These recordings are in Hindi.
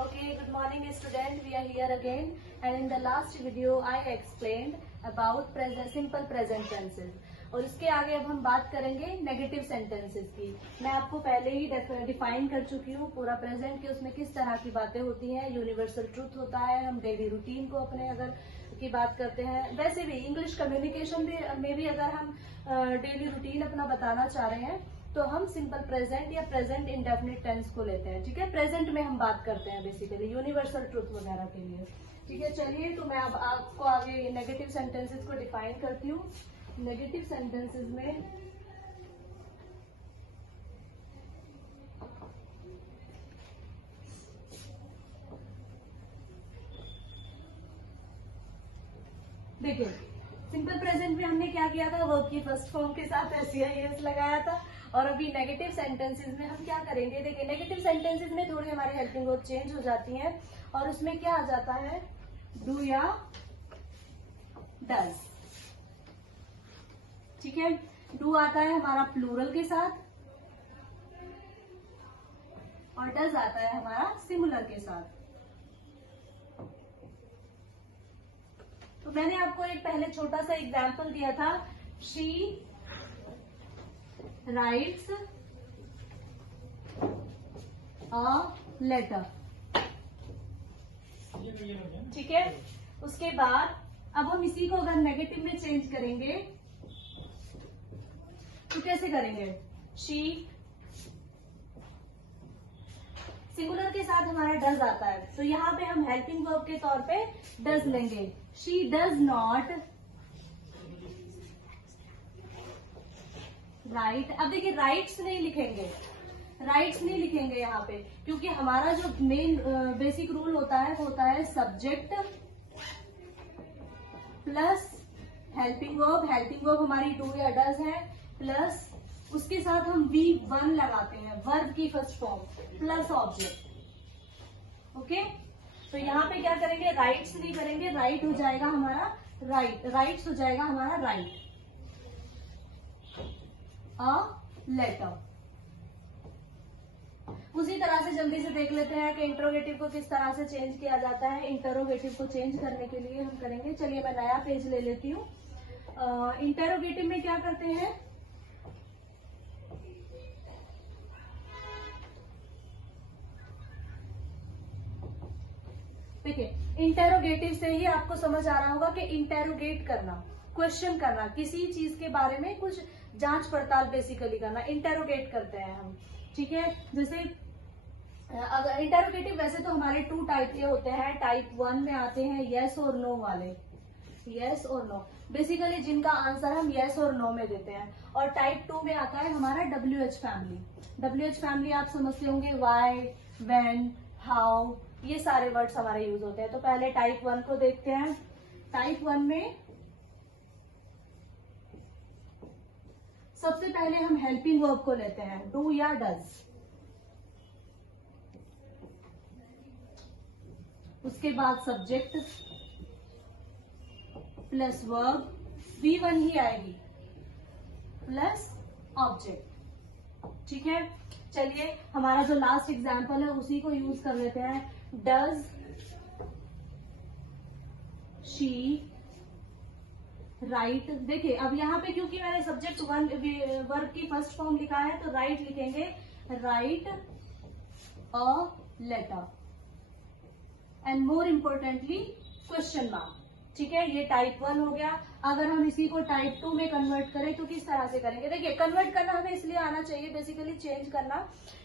Okay, good morning student. We are here again and in the last video I explained about present simple present tenses और इसके आगे अब हम बात करेंगे नेगेटिव सेंटेंसेस की। मैं आपको पहले ही डिफाइन कर चुकी हूँ पूरा प्रेजेंट के उसमें किस तरह की बातें होती हैं। यूनिवर्सल ट्रूथ होता है, हम डेली रूटीन को अपने अगर की बात करते हैं, वैसे भी इंग्लिश कम्युनिकेशन में भी अगर हम डेली रूटीन अपना बताना चाह रहे हैं तो हम सिंपल प्रेजेंट या प्रेजेंट इंडेफिनिट टेंस को लेते हैं। ठीक है, प्रेजेंट में हम बात करते हैं बेसिकली यूनिवर्सल ट्रूथ वगैरह के लिए। ठीक है, चलिए तो मैं अब आपको आगे नेगेटिव सेंटेंसेस को डिफाइन करती हूँ। नेगेटिव सेंटेंसेस में देखिए, सिंपल प्रेजेंट में हमने क्या किया था, वर्ब की फर्स्ट फॉर्म के साथ एस लगाया था। और अभी नेगेटिव सेंटेंसेस में हम क्या करेंगे, देखिए नेगेटिव सेंटेंसेस में थोड़ी हमारी हेल्पिंग वर्ब चेंज हो जाती है और उसमें क्या आ जाता है, डू या डज। ठीक है, डू आता है हमारा प्लूरल के साथ और डज आता है हमारा सिंगुलर के साथ। तो मैंने आपको एक पहले छोटा सा एग्जाम्पल दिया था, शी राइट्स अ लेटर। ठीक है, उसके बाद अब हम इसी को अगर नेगेटिव में चेंज करेंगे तो कैसे करेंगे, शी सिंगुलर के साथ हमारा डज आता है तो यहाँ पे हम हेल्पिंग वर्ब के तौर पे डज लेंगे। She does not right. अब देखिए राइट्स नहीं लिखेंगे, राइट्स नहीं लिखेंगे यहाँ पे, क्योंकि हमारा जो मेन बेसिक रूल होता है वो होता है subject plus helping verb. Helping verb हमारी डू या डज है, प्लस उसके साथ हम V1 लगाते हैं, वर्ब की first form plus object. Okay, तो यहाँ पे क्या करेंगे, राइट्स नहीं करेंगे, राइट हो जाएगा हमारा राइट, राइट्स हो जाएगा हमारा राइट अ लेटर। उसी तरह से जल्दी से देख लेते हैं कि इंटरोगेटिव को किस तरह से चेंज किया जाता है। इंटरोगेटिव को चेंज करने के लिए हम करेंगे, चलिए मैं नया पेज ले लेती हूँ। इंटरोगेटिव में क्या करते हैं, देखिए इंटेरोगेटिव से ही आपको समझ आ रहा होगा कि इंटेरोगेट करना, क्वेश्चन करना, किसी चीज के बारे में कुछ जांच पड़ताल बेसिकली करना, इंटेरोगेट करते हैं हम। ठीक है, जैसे अगर इंटेरोगेटिव वैसे तो हमारे 2 टाइप के होते हैं। टाइप 1 में आते हैं यस और नो वाले, यस और नो बेसिकली जिनका आंसर हम यस और नो में देते हैं। और टाइप 2 में आता है हमारा WH फैमिली। WH फैमिली आप समझते होंगे, वाई, व्हेन, हाउ, ये सारे वर्ड्स हमारे यूज होते हैं। तो पहले टाइप 1 को देखते हैं। टाइप 1 में सबसे पहले हम हेल्पिंग वर्ब को लेते हैं, डू या डज। उसके बाद सब्जेक्ट प्लस वर्ब, V1 ही आएगी, प्लस ऑब्जेक्ट। ठीक है, चलिए हमारा जो लास्ट एग्जाम्पल है उसी को यूज कर लेते हैं। Does she write. देखिए अब यहाँ पे क्योंकि मैंने सब्जेक्ट वर्ब की फर्स्ट फॉर्म लिखा है तो राइट लिखेंगे, write a letter and more importantly question mark. ठीक है, ये टाइप 1 हो गया। अगर हम इसी को टाइप 2 में कन्वर्ट करें तो किस तरह से करेंगे, देखिए कन्वर्ट करना हमें इसलिए आना चाहिए, बेसिकली चेंज करना,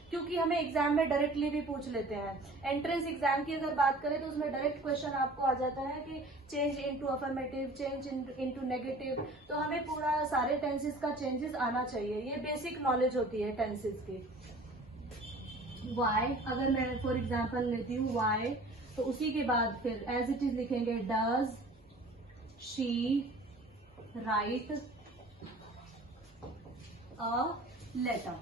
क्योंकि हमें एग्जाम में डायरेक्टली भी पूछ लेते हैं। एंट्रेंस एग्जाम की अगर बात करें तो उसमें डायरेक्ट क्वेश्चन आपको आ जाता है कि change into affirmative, change into negative. तो हमें पूरा सारे टेंसेस का चेंजेस आना चाहिए, ये बेसिक नॉलेज होती है टेंसेस की। वाई अगर मैं फॉर एग्जाम्पल लेती हूँ वाई, तो उसी के बाद फिर एज इट इज लिखेंगे, does she write a letter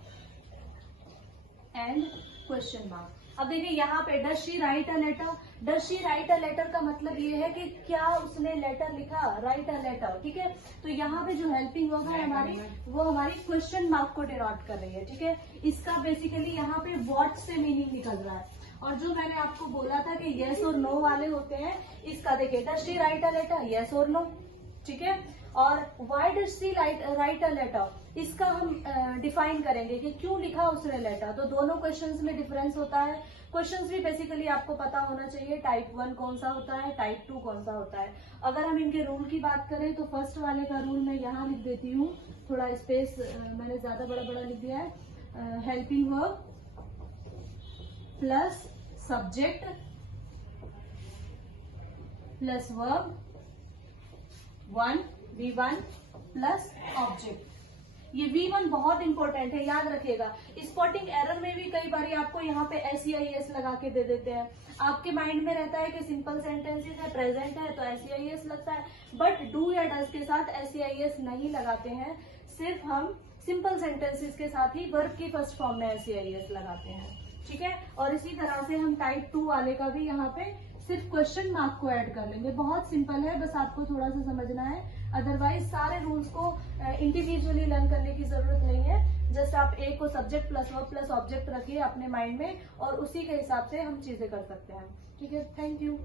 and question mark. अब देखिए यहाँ पे does she write a letter, does she write a letter का मतलब ये है कि क्या उसने लेटर लिखा, राइट अ लेटर। ठीक है, तो यहाँ पे जो हेल्पिंग वर्ब है हमारी, वो हमारी क्वेश्चन मार्क को डिनोट कर रही है। ठीक है, इसका बेसिकली यहाँ पे व्हाट से मीनिंग निकल रहा है। और जो मैंने आपको बोला था कि येस और नो वाले होते हैं, इसका देखिए, does she write a letter, yes और नो, ठीक है। और why does she write a letter, इसका हम डिफाइन करेंगे कि क्यों लिखा उसने लेटर। तो दोनों क्वेश्चंस में डिफरेंस होता है। क्वेश्चंस भी बेसिकली आपको पता होना चाहिए, टाइप 1 कौन सा होता है, टाइप 2 कौन सा होता है। अगर हम इनके रूल की बात करें तो फर्स्ट वाले का रूल मैं यहाँ लिख देती हूँ, थोड़ा स्पेस मैंने ज्यादा बड़ा बड़ा लिख दिया है। Helping verb plus subject plus verb 1 V1 plus object. ये V1 बहुत इंपॉर्टेंट है, याद रखिएगा। स्पॉटिंग एरर में भी कई बार आपको यहाँ पे SEIS लगा के दे देते हैं। आपके माइंड में रहता है कि सिंपल सेंटेंसेस है, प्रेजेंट है तो SEIS लगता है, बट डू या डज के साथ SEIS नहीं लगाते हैं। सिर्फ हम सिंपल सेंटेंसेस के साथ ही वर्ब की फर्स्ट फॉर्म में SEIS लगाते हैं, ठीक है। और इसी तरह से हम टाइप 2 वाले का भी यहाँ पे सिर्फ क्वेश्चन मार्क को ऐड कर लेंगे। बहुत सिंपल है, बस आपको थोड़ा सा समझना है। अदरवाइज सारे रूल्स को इंडिविजुअली लर्न करने की जरूरत नहीं है। जस्ट आप एक को subject plus verb plus object रखिए अपने माइंड में, और उसी के हिसाब से हम चीजें कर सकते हैं, ठीक है। Thank you.